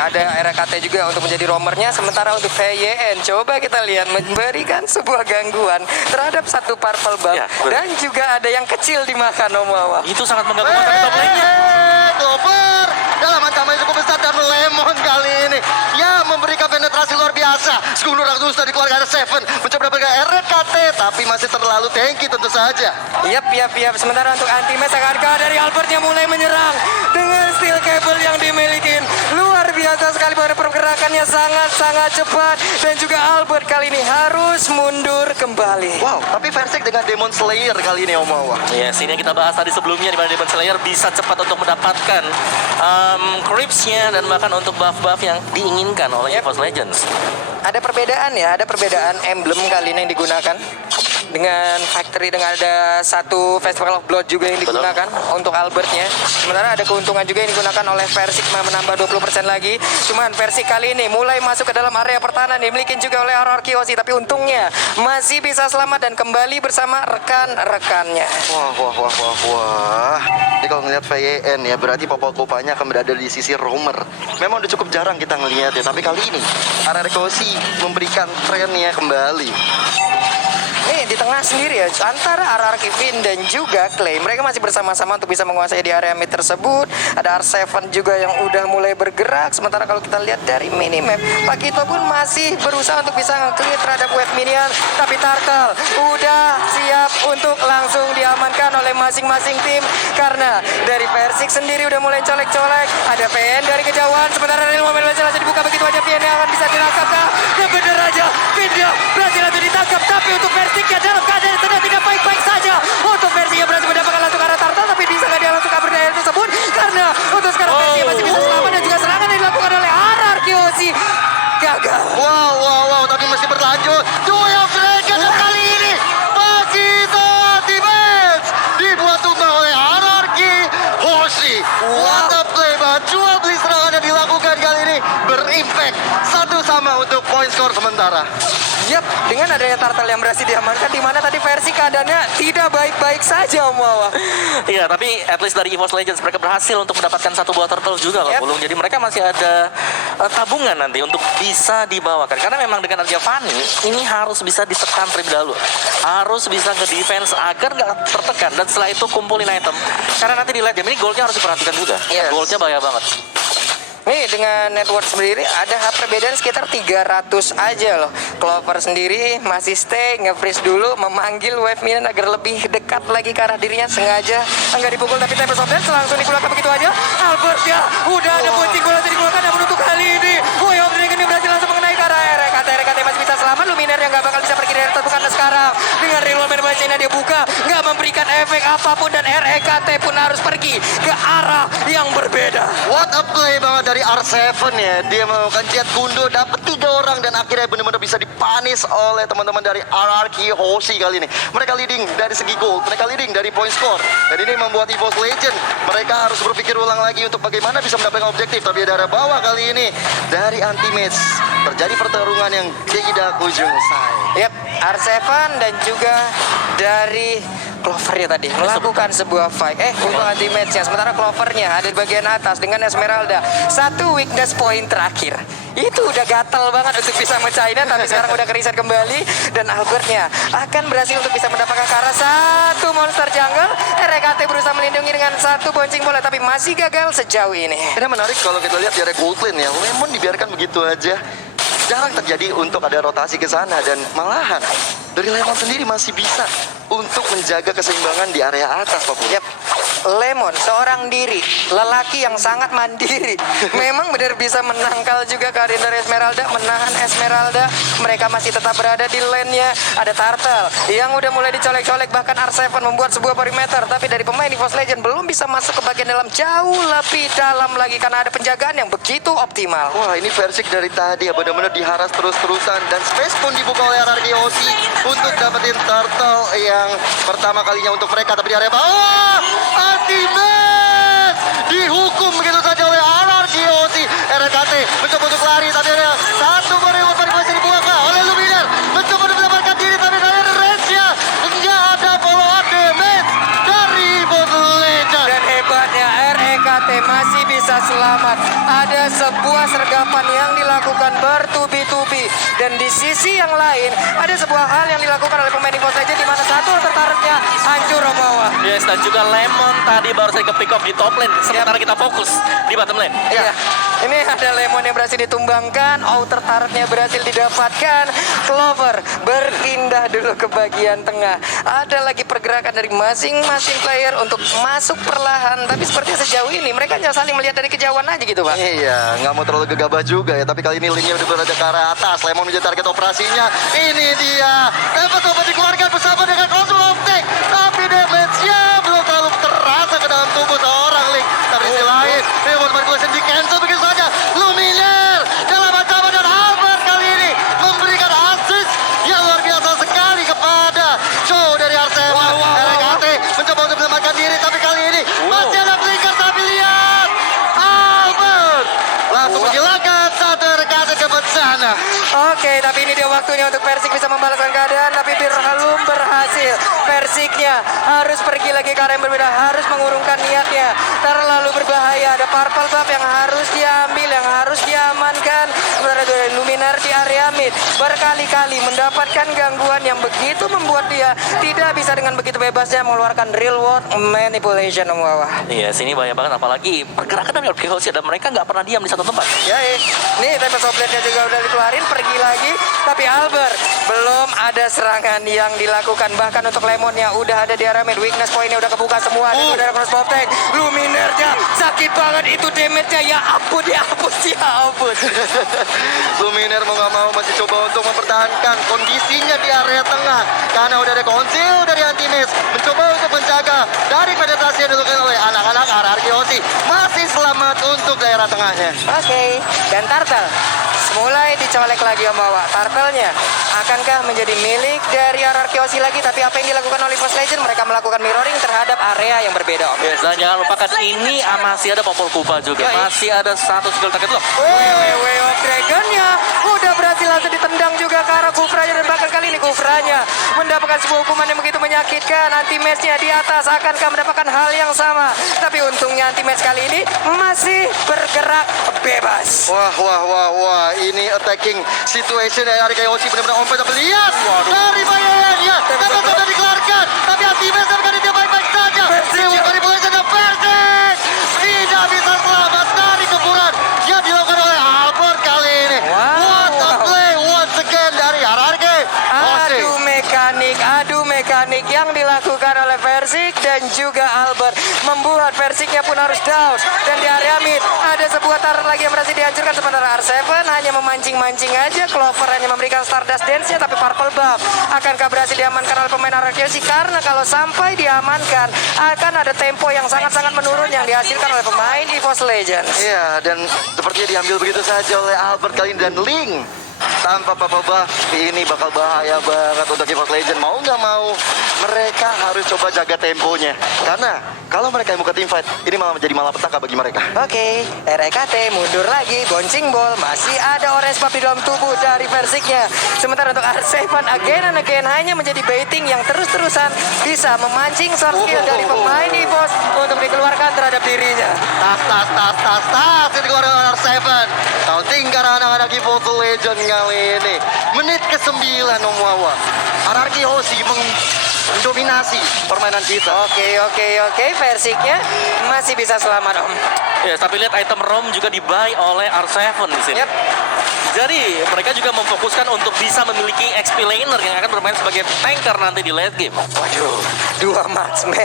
Ada RKT juga untuk menjadi roamernya, sementara untuk VYN coba kita lihat memberikan sebuah gangguan terhadap satu purple buff, Ya, dan juga ada yang kecil dimakan Omawa. Itu sangat mengganggu dari top lane-nya. Clover dalam ancaman yang cukup besar dan Lemon kali ini ya memberikan penetrasi luar biasa. Sekunder langsung dari keluarga Seven mencoba mendapatkan RKT tapi masih terlalu tanky tentu saja. Yap. Sementara untuk anti-match akankah dari Albert yang mulai menyerang dengan steel cable yang dimiliki. Luar biasa sekali bahwa pergerakannya sangat-sangat cepat, dan juga Albert kali ini harus mundur kembali. Wow, tapi Versik dengan Demon Slayer kali ini Omawa. Yes, ini yang kita bahas tadi sebelumnya, di mana Demon Slayer bisa cepat untuk mendapatkan creeps-nya dan bahkan untuk buff-buff yang diinginkan oleh EVOS Legends. Ada perbedaan ya, ada perbedaan emblem kali ini yang digunakan. Dengan Factory, dengan ada satu Festival of Blood juga yang digunakan untuk Albertnya. Sementara ada keuntungan juga yang digunakan oleh Versik menambah 20% lagi. Cuman Versik kali ini mulai masuk ke dalam area pertahanan dimiliki juga oleh RRQ Aussie, tapi untungnya masih bisa selamat dan kembali bersama rekan-rekannya. Wah. Ini kalau ngeliat VYN ya, berarti Popokopanya akan berada di sisi roamer. Memang udah cukup jarang kita ngelihat ya, tapi kali ini RRQ Aussie memberikan trennya kembali. Nih di tengah sendiri ya, antara RRQ Vin dan juga Clay, mereka masih bersama-sama untuk bisa menguasai di area mid tersebut. Ada R7 juga yang udah mulai bergerak. Sementara kalau kita lihat dari minimap, Pakito pun masih berusaha untuk bisa nge-clear terhadap wave minion. Tapi Turtle udah siap untuk langsung diamankan oleh masing-masing tim, karena dari Versik sendiri udah mulai colek-colek. Ada PN dari kejauhan, sementara dari momen langsung dibuka begitu aja. PN yang akan bisa ditangkap kah? Dan bener aja, Video berhasil untuk ditangkap. Tapi untuk Versik ya dalam keadaan yang sedang tidak baik-baik saja. Untuk Versik yang berhasil mendapatkan langsung ke arah Turtle, tapi bisa nggak dia langsung kabur dari hal tersebut, karena untuk sekarang Versik masih bisa selamat, dan juga serangan yang dilakukan oleh RRQ Aussie gagal. Wow, tapi masih berlanjut. Duel of Legends kali ini masih satu match dibuat tumbang oleh RRQ Aussie. What a play, jual beli serangan yang dilakukan kali ini berimpact 1-1 untuk point score sementara. Yap, dengan adanya Turtle yang berhasil diamankan, di mana tadi Versik keadaannya tidak baik-baik saja, Om Wawa. Iya, tapi at least dari EVOS Legends mereka berhasil untuk mendapatkan satu buah turtle juga loh, Bulung. Jadi mereka masih ada tabungan nanti untuk bisa dibawakan. Karena memang dengan adanya Fanny, ini harus bisa ditekan terlebih dahulu. Harus bisa nge-defense agar nggak tertekan. Dan setelah itu kumpulin item. Karena nanti di late game ini goldnya harus diperhatikan juga. Yes. Goldnya bahaya banget. Nih dengan network sendiri ada perbedaan sekitar 300 aja loh. Clover sendiri masih stay, nge-freeze dulu, memanggil wave minion agar lebih dekat lagi ke arah dirinya. Sengaja enggak dipukul, tapi Tempest of Dance langsung digunakan begitu aja. Albert ya, udah ada punching bola yang digunakan, dan menutup kali ini Way of Dragon berhasil langsung mengenai ke arah RKT masih bisa selamat. Luminaire yang nggak bakal bisa pergi dari atas, karena sekarang dengan real man bacanya dia buka, nggak memberikan efek apapun, dan RKT pun harus pergi ke arah yang berbeda. What a play banget dari R7 ya. Dia melakukan jet gundo, dapat 3 orang, dan akhirnya benar-benar bisa dipanis oleh teman-teman dari RRQ Aussie kali ini. Mereka leading dari segi gold, mereka leading dari point score, dan ini membuat EVOS Legend mereka harus berpikir ulang lagi untuk bagaimana bisa mendapatkan objektif. Tapi dari arah bawah kali ini dari anti-match terjadi pertarungan yang tidak ujung usai. Yap, R7 dan juga dari Clover ya tadi melakukan sebuah fight untuk anti matchnya. Sementara Clovernya ada di bagian atas dengan Esmeralda. Satu weakness point terakhir itu udah gatel banget untuk bisa mecahinnya, tapi sekarang udah keriset kembali, dan Albertnya akan berhasil untuk bisa mendapatkan ke arah satu monster jungle. RKT berusaha melindungi dengan satu bonceng bola, tapi masih gagal sejauh ini. Ini menarik kalau kita lihat di area gold lane ya. Lemon dibiarkan begitu aja. Jarang terjadi untuk ada rotasi ke sana, dan malahan dari Lemon sendiri masih bisa untuk menjaga keseimbangan di area atas, Pak. Yap, Lemon seorang diri, lelaki yang sangat mandiri. Memang benar bisa menangkal juga kehadiran dari Esmeralda, menahan Esmeralda. Mereka masih tetap berada di lane-nya. Ada Turtle yang udah mulai dicolek-colek, bahkan R7 membuat sebuah perimeter, tapi dari pemain EVOS Legend belum bisa masuk ke bagian dalam, jauh lebih dalam lagi karena ada penjagaan yang begitu optimal. Wah, ini Versik dari tadi ya benar-benar diharas terus-terusan, dan space pun dibuka oleh RRQ Aussie untuk dapetin Turtle yang pertama kalinya untuk mereka. Tapi di area bawah anti-match dihukum begitu saja oleh RRQ Aussie. RKT mencoba untuk lari, tapi ada satu perimeter masih dibuka oleh Luminaire, mencoba untuk mendapatkan diri, tapi dari range-nya enggak ada follow up damage dari EVOS Legends. Dan hebatnya RKT masih bisa selamat. Ada sebuah sergapan yang dilakukan bertubi-tubi. Dan di sisi yang lain, ada sebuah hal yang dilakukan oleh pemain EVOS Legends di mana satu tertariknya hancur Omawa. Yes, dan juga Lemon tadi baru saja ke pick up di top lane. Sementara kita fokus di bottom lane. Iya, ini ada Lemon yang berhasil ditumbangkan, outer turretnya berhasil didapatkan, Clover berpindah dulu ke bagian tengah. Ada lagi pergerakan dari masing-masing player untuk masuk perlahan, tapi sepertinya sejauh ini mereka hanya saling melihat dari kejauhan aja gitu Pak. Iya, nggak mau terlalu gegabah juga ya. Tapi kali ini linknya udah berada ke arah atas. Lemon menjadi target operasinya. Ini dia. Dapat coba dikeluarkan bersama dengan Crossbow Optic. Tapi damage-nya belum terlalu terasa ke dalam tubuh seorang Link. Tapi di sisi lain, Reward Manipulation di cancel begitu saja. Luminar dalam ancaman dan Albert kali ini memberikan assist yang luar biasa sekali kepada Joe dari Arsenal. RKT mencoba untuk menyelamatkan diri, tapi kali ini masih ada flicker. Tapi lihat, Albert langsung menghilangkan satu RKT ke sana. Oke, tapi ini dia waktunya untuk Persik bisa membalaskan keadaan, tapi belum berhasil. Persiknya harus pergi lagi ke arah yang berbeda, harus mengurungkan niatnya. Terlalu berbahaya, ada Purple Buff yang harus diambil, yang harus diamankan. Sementara itu ada Luminar di area mid, berkali-kali mendapatkan gangguan yang begitu membuat dia tidak bisa dengan begitu bebasnya mengeluarkan real world manipulation Om Wawa. Iya, sini bahaya banget. Apalagi pergerakan dari RKOC dan mereka nggak pernah diam di satu tempat. Ya, nih Tempest of Blade-nya juga udah dikeluarin, pergi lagi. Tapi Albert belum ada serangan yang dilakukan. Bahkan untuk Lemonnya udah ada di area mid, weakness point-nya udah kebuka semua. Dan udah ada crossbow tank. Luminernya sakit banget itu damage-nya. Ya ampun, ya ampun, ya ampun. Luminar mau nggak mau masih coba untuk mempertahankan kondisinya di area tengah karena udah ada konsil dari Antimis mencoba untuk menjaga dari penetrasi yang dilakukan oleh anak-anak RRQ masih selamat untuk daerah tengahnya. Oke, dan Turtle mulai dicolek lagi Om Wawa. Turtle-nya akankah menjadi milik dari RRQ lagi? Tapi apa yang dilakukan oleh EVOS Legends? Mereka melakukan mirroring terhadap area yang berbeda Om. Yes, dan jangan lupakan ini masih ada Popol Kupa juga. Yoi. Masih ada satu skill target loh. Way of Dragon-nya udah berhasil langsung ditendang juga ke arah Kufranya, dan bahkan kali ini Kufranya mendapatkan sebuah hukuman yang begitu menyakitkan. Anti-match-nya di atas akankah mendapatkan hal yang sama? Tapi untungnya anti-match kali ini masih bergerak bebas. Wah, ini attacking situation dari RRQ benar-benar on point. Tapi lihat dari bayangannya dapat sudah dikeluarkan, tapi Antimis dapat dia baik-baik saja. Reward Manipulation dan Persik tidak bisa selamat dari gempuran yang dilakukan oleh Albert kali ini. What a play once again dari RRQ. Adu mekanik yang dilakukan oleh Persik dan juga Albert membuat Persiknya pun harus down. Dan di area mid ada sebuah turret lagi yang berhasil dihancurkan, sementara R7 hanya memancing-mancing aja. Clover hanya memberikan Stardust Dance-nya, tapi Purple Buff akankah berhasil diamankan oleh pemain RRQ? Karena kalau sampai diamankan akan ada tempo yang sangat-sangat menurun yang dihasilkan oleh pemain EVOS Legends. Iya, dan sepertinya diambil begitu saja oleh Albert kali ini, dan Link tanpa apa-apa ini bakal bahaya banget untuk EVOS Legends. Mau nggak mau mereka harus coba jaga temponya, karena kalau mereka yang buka team fight ini malah menjadi malapetaka bagi mereka. Oke, RKT mundur lagi, bouncing ball, masih ada orange buff di dalam tubuh dari Persiknya. Sementara untuk R7 again and again hanya menjadi baiting yang terus-terusan bisa memancing short skill dari pemain EVOS untuk dikeluarkan terhadap dirinya. Tas ini keluar dari R7. Counting karena anak-anak EVOS Legends kali ini. Menit ke-9 Om Wawa. RRQ Hoshi mendominasi permainan kita. Oke, Persiknya masih bisa selamat Om. Yes, tapi lihat item ROM juga dibuy oleh R7 di sini. Yep. Jadi mereka juga memfokuskan untuk bisa memiliki XP laner yang akan bermain sebagai tanker nanti di late game. Waduh, 2 marksman.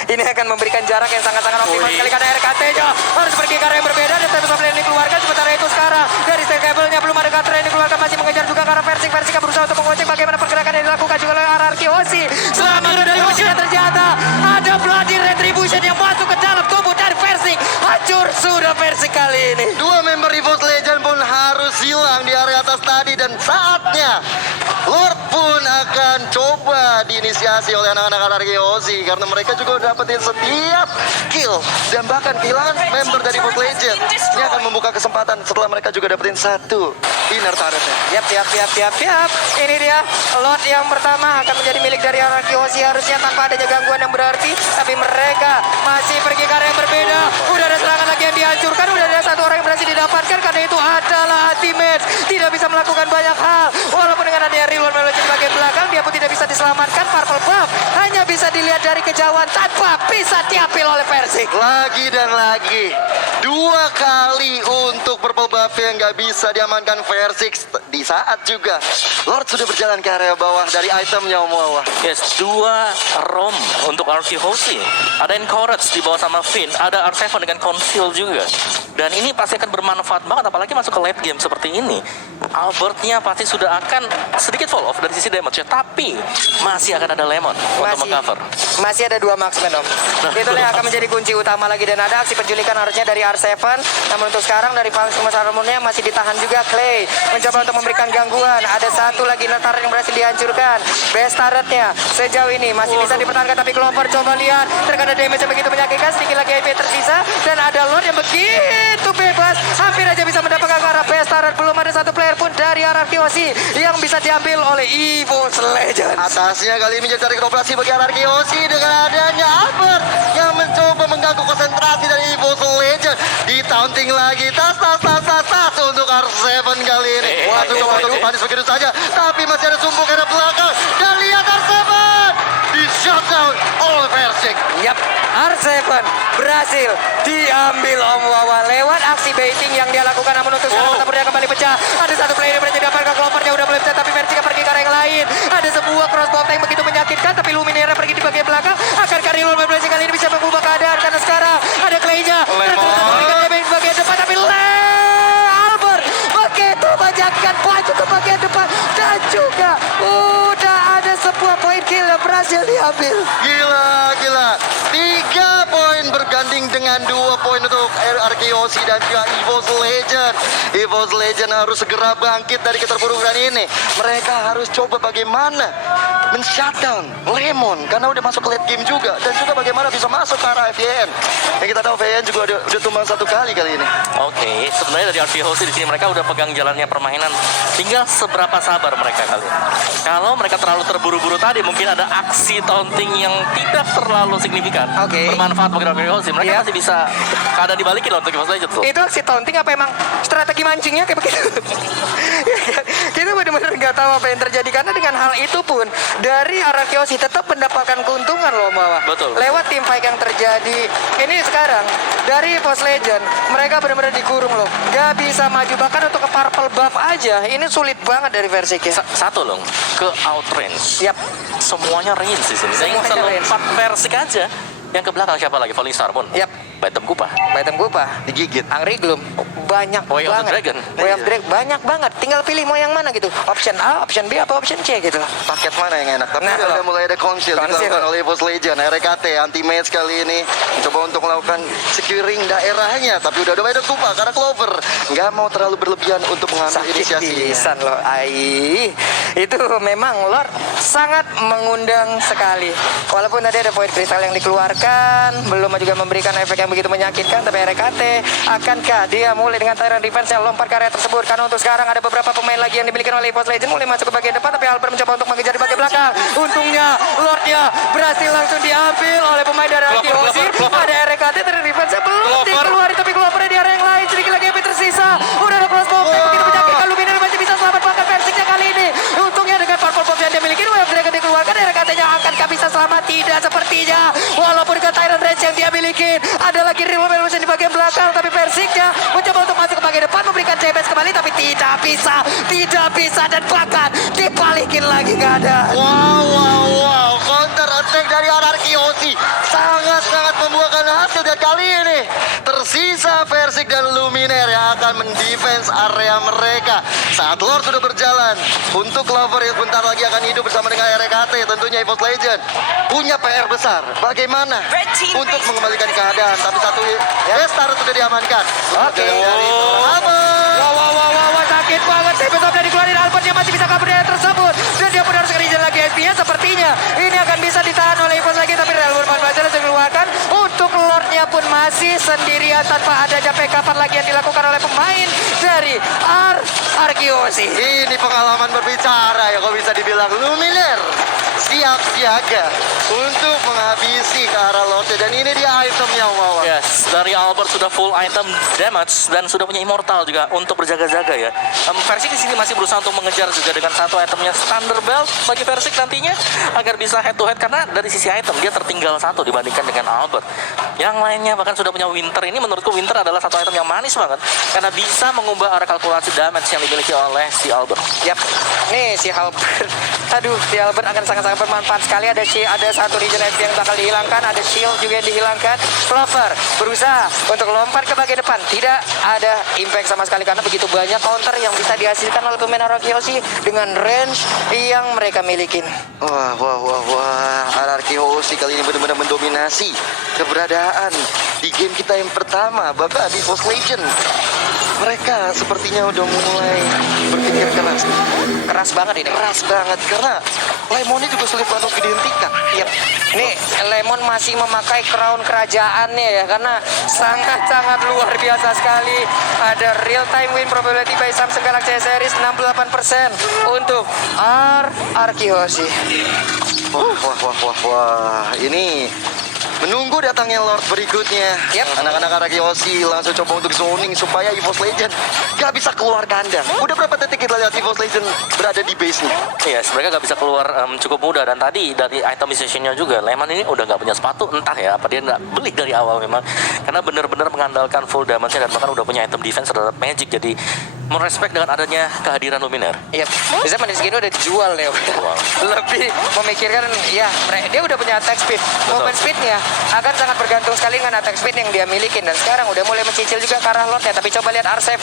Ini akan memberikan jarak yang sangat-sangat optimal sekali karena RKT-nya harus pergi ke arah yang berbeda dan Tempest of Blade dikeluarkan. Sementara itu sekarang dari stand cable-nya belum ada cutter yang dikeluarkan, masih mengejar juga ke arah Persik. Persik berusaha untuk mengocek bagaimana pergerakan yang dilakukan juga oleh RRQ Hoshi. Selamat dari Hoshi, dan ternyata ada Bloody Retribution yang masuk ke dalam tubuh dari Persik. Hancur sudah Persik kali ini. Dua member EVOS Legends pun harus hilang di area atas tadi, dan saatnya Lord pun akan coba diinisiasi oleh anak-anak RRQ Aussie karena mereka juga udah dapetin setiap kill dan bahkan kehilangan member dari Evo's Legend. Ini akan membuka kesempatan setelah mereka juga dapetin satu inner turretnya. Yap. Ini dia lot yang pertama akan menjadi milik dari RRQ Aussie harusnya tanpa adanya gangguan yang berarti. Tapi mereka masih pergi ke arah yang berbeda. Udah ada serangan lagi yang dihancurkan. Udah ada satu orang yang berhasil didapatkan karena itu adalah ultimate. Tidak bisa melakukan banyak hal. Walaupun dengan adanya reload melalui bagian belakang, dia pun tidak bisa diselamatkan. Purple buff hanya bisa dilihat dari kejauhan tanpa bisa diambil oleh Persik. Lagi dan lagi 2 kali untuk purple buff yang nggak bisa diamankan Versix di saat juga Lord sudah berjalan ke area bawah dari itemnya Om Wawa. Yes, 2 ROM untuk RRQ Aussie. Ada Encourage di bawah sama Finn, ada R7 dengan Conceal juga. Dan ini pasti akan bermanfaat banget, apalagi masuk ke late game seperti ini. Albertnya pasti sudah akan sedikit fall off dari sisi damage-nya, tapi masih akan ada Lemon untuk mengcover. Masih ada 2 marksman, Om. Itulah yang akan menjadi kunci utama lagi dan ada aksi penculikan harusnya dari R7. Namun untuk sekarang dari Pangsi Mas Armornya masih ditahan juga Clay. Mencoba untuk memberikan gangguan. Ada satu lagi turret yang berhasil dihancurkan. Best turretnya sejauh ini masih bisa dipertahankan, tapi Clover coba lihat terkena damage yang begitu menyakitkan. Sedikit lagi HP tersisa dan ada Lord yang begitu bebas. Hampir aja bisa mendapatkan ke arah best turret. Belum ada satu player pun dari RRQ Aussie yang bisa diambil oleh Evo's Legends. Atasnya kali ini menjadi tarik operasi bagi RRQ Aussie dengan adanya Albert yang mencoba mengganggu konsentrasi dari Evo's Legends. Di taunting lagi tas untuk R7 kali ini. Waduh, panis begitu saja. Tapi masih ada sumbung ke arah belakang. Dan lihat R7 di shutdown oleh Versik. Yap, R7 berhasil diambil Om Wawa lewat aksi baiting yang dia lakukan. Namun untuk sekarang tempurnya kembali pecah. Ada satu player yang berhasil didapatkan, Clovernya udah mulai pecah, tapi Versik pergi ke arah yang lain. Ada sebuah crossbow yang begitu menyakitkan, tapi Luminera pergi di bagian belakang. Akankah Reload Versik kali ini bisa mengubah keadaan? Karena sekarang ada Clay-nya. Memberikan damage di bagian depan, tapi Albert begitu menjadikan baju ke bagian depan. Dan juga udah ada sebuah poin kill yang berhasil diambil. Gila. 3 poin berganding dengan 2 poin untuk RRQ Aussie dan juga Evo's Legend. Evo's Legend harus segera bangkit dari keterpurukan ini. Mereka harus coba bagaimana men-shutdown Lemon karena udah masuk ke late game juga, dan juga bagaimana bisa masuk ke arah FYN. Yang kita tahu FYN juga udah tumbang 1 kali ini. Oke, sebenarnya dari RRQ Aussie di sini mereka udah pegang jalannya permainan. Tinggal seberapa sabar mereka kali ini. Kalau mereka terlalu terburu-buru tadi, mungkin ada aksi taunting yang tidak terlalu signifikan. Oke. Bermanfaat bagi RRQ Aussie. Mereka masih bisa keadaan dibalikin loh untuk Evo's Legends tuh. Itu aksi taunting apa emang strategi mancingnya kayak begitu? Kita benar-benar nggak tahu apa yang terjadi karena dengan hal itu pun dari RRQ Aussie tetap mendapatkan keuntungan loh Mawa. Betul. Lewat tim fight yang terjadi ini sekarang dari Evo's Legend mereka benar-benar dikurung loh. Gak bisa maju bahkan untuk ke purple buff aja ini sulit banget dari versi K. Satu loh, ke outrange. Yap. Semuanya range di sini. Saya Semuanya selalu range. 4 versi aja. Yang ke belakang siapa lagi? Falling Star pun. Yap. Baitem Kupa. Baitem Gupa, Digigit. Angry Gloom, banyak Way of the banget. Dragon. Way of Dragon, banyak banget. Tinggal pilih mau yang mana gitu. Option A, option B, apa option C gitu. Paket mana yang enak? Tapi Nah, udah mulai ada conceal Conceal. dilakukan oleh Evo's Legend. RKT anti-match kali ini mencoba untuk melakukan securing daerahnya, tapi udah ada Kupa karena Clover nggak mau terlalu berlebihan untuk mengambil Sakit inisiasinya. pisan loh. Itu memang Lord sangat mengundang sekali. Walaupun tadi ada poin kristal yang dikeluarkan, belum juga memberikan efek yang begitu menyakitkan, tapi RKT akankah dia mulai dengan Tyrant defense yang lompat ke area tersebut? Karena untuk sekarang ada beberapa pemain lagi yang dimiliki oleh Evo's Legend mulai masuk ke bagian depan, tapi Albert mencoba untuk mengejar di bagian belakang. Untungnya Lordnya berhasil langsung diambil oleh pemain dari RRQ Aussie. Ada RKT Tyrant defense belum dikeluarin, tapi keluar di area yang lain. Sedikit lagi yang tersisa. Udah ada crossbow yang begitu menyakitkan. Luminary masih bisa selamat bahkan versinya kali ini. Untungnya dengan purple bomb yang dia miliki, Way of Dragon dikeluarkan, RKT-nya akankah bisa selamat? Tidak sepertinya. Walaupun dengan Tyrant Range yang dia miliki, ada lagi real di bagian belakang, tapi Persiknya mencoba untuk masuk ke bagian depan, memberikan CBS kembali, tapi tidak bisa, dan bahkan dibalikin lagi keadaan. Wow, counter attack dari RRQ Aussie sangat membuahkan hasil, dan kali ini tersisa Versik dan Luminer yang akan mendefense area mereka. Saat Lord sudah berjalan untuk Clover yang sebentar lagi akan hidup bersama dengan RKT, tentunya Evo's Legend punya PR besar. Bagaimana untuk mengembalikan keadaan, tapi satu Bestar sudah diamankan. Oke. Albert. Wah, sakit banget. CBS udah dikeluarin, Albertnya masih bisa kabur dari tersebut, dan dia pun harus kerja lagi. Tapi ya sepertinya ini akan bisa ditahan oleh EVOS lagi. Tapi Real Urban Buzzer dikeluarkan. Untuk Lordnya pun masih sendirian tanpa adanya backup lagi yang dilakukan oleh pemain dari Arkeosi. Ini pengalaman berbicara ya, kok bisa dibilang Luminar siap siaga untuk menghabisi ke arah Lorde, dan ini dia itemnya Wawan. Yes, dari Albert sudah full item damage dan sudah punya immortal juga untuk berjaga-jaga ya. Versik di sini masih berusaha untuk mengejar juga dengan satu itemnya Thunderbelt bagi Versik nantinya agar bisa head to head, karena dari sisi item dia tertinggal satu dibandingkan dengan Albert. Yang lainnya bahkan sudah punya Winter. Ini menurutku Winter adalah satu item yang manis banget karena bisa mengubah arah kalkulasi damage yang dimiliki oleh si Albert. Yap, nih si Albert. Aduh, si Albert akan sangat-sangat bermanfaat sekali. Ada satu regen HP yang bakal dihilangkan, ada shield juga yang dihilangkan. Clover berusaha untuk lompat ke bagian depan, tidak ada impact sama sekali karena begitu banyak counter yang bisa dihasilkan oleh pemain Arkeosi dengan range yang mereka milikin. Wah, Arkeosi kali ini benar-benar mendominasi keberadaan di game kita yang pertama, bahkan di EVOS Legend. Mereka sepertinya udah mulai berpikir keras. Keras banget ini. Keras banget karena Lemonnya juga sulit banget untuk dihentikan. Yap. Nih, Lemon masih memakai crown kerajaannya ya, karena sangat-sangat luar biasa sekali. Ada real time win probability by Samsung Galaxy S Series 68% untuk Arkeosi. Wah, ini menunggu datangnya Lord berikutnya. Yap. Anak-anak Arkeosi langsung coba untuk zoning supaya EVOS Legend gak bisa keluar kandang. Udah berapa detik kita lihat EVOS Legend berada di base-nya? Yes, mereka nggak bisa keluar cukup mudah, dan tadi dari itemization-nya juga Lemon ini udah nggak punya sepatu, entah ya apa dia nggak beli dari awal memang, karena benar-benar mengandalkan full damage-nya dan bahkan udah punya item defense terhadap Magic, jadi merespek dengan adanya kehadiran Luminaire. Yap. Bisa manis gini udah dijual ya. Lebih memikirkan ya, dia udah punya attack speed. Movement speed-nya akan sangat bergantung sekali dengan attack speed yang dia milikin, dan sekarang udah mulai mencicil juga ke arah Lordnya. Tapi coba lihat R7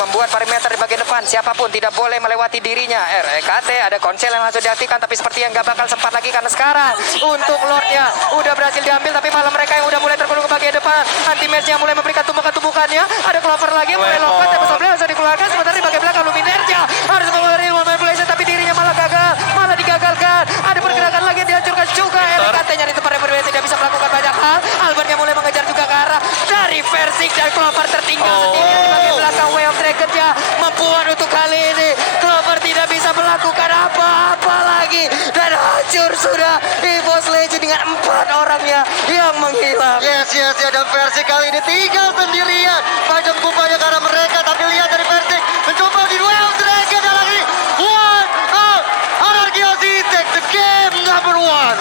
membuat perimeter di bagian depan, siapapun tidak boleh melewati dirinya. REKT ada konsel yang langsung diaktifkan, tapi seperti yang gak bakal sempat lagi karena sekarang untuk Lordnya udah berhasil diambil, tapi malah mereka yang udah mulai tergulung ke bagian depan. Anti-match-nya mulai memberikan tumbukan-tumbukannya. Ada Clover lagi mulai lompat, tapi sebelumnya langsung dikeluarkan, sementara di bagian belakang Luminaire-nya harus mengeluarkan manipulation, tapi dirinya malah gagal, malah digagalkan. Ada pergerakan lagi yang dihancurkan juga. REKT-nya di tempat yang berbeda tidak bisa melakukan banyak hal. Albertnya mulai mengejar juga ke arah dari Versik, dan Clover tertinggal sendirian di bagian belakang. Way of Dragon-nya membuat untuk kali ini Clover tidak bisa melakukan apa-apa lagi, dan hancur sudah EVOS Legend dengan 4 orangnya yang menghilang. Yes, dan Versik kali ini tinggal sendirian. Pajang bupanya ke arah mereka, tapi lihat dari Versik mencoba di duel Dragon dan lagi one out. Arkeosi take the game number 1.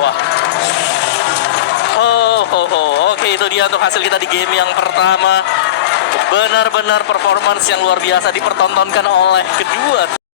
Wah. Oke, itu dia untuk hasil kita di game yang pertama. Benar-benar performance yang luar biasa dipertontonkan oleh kedua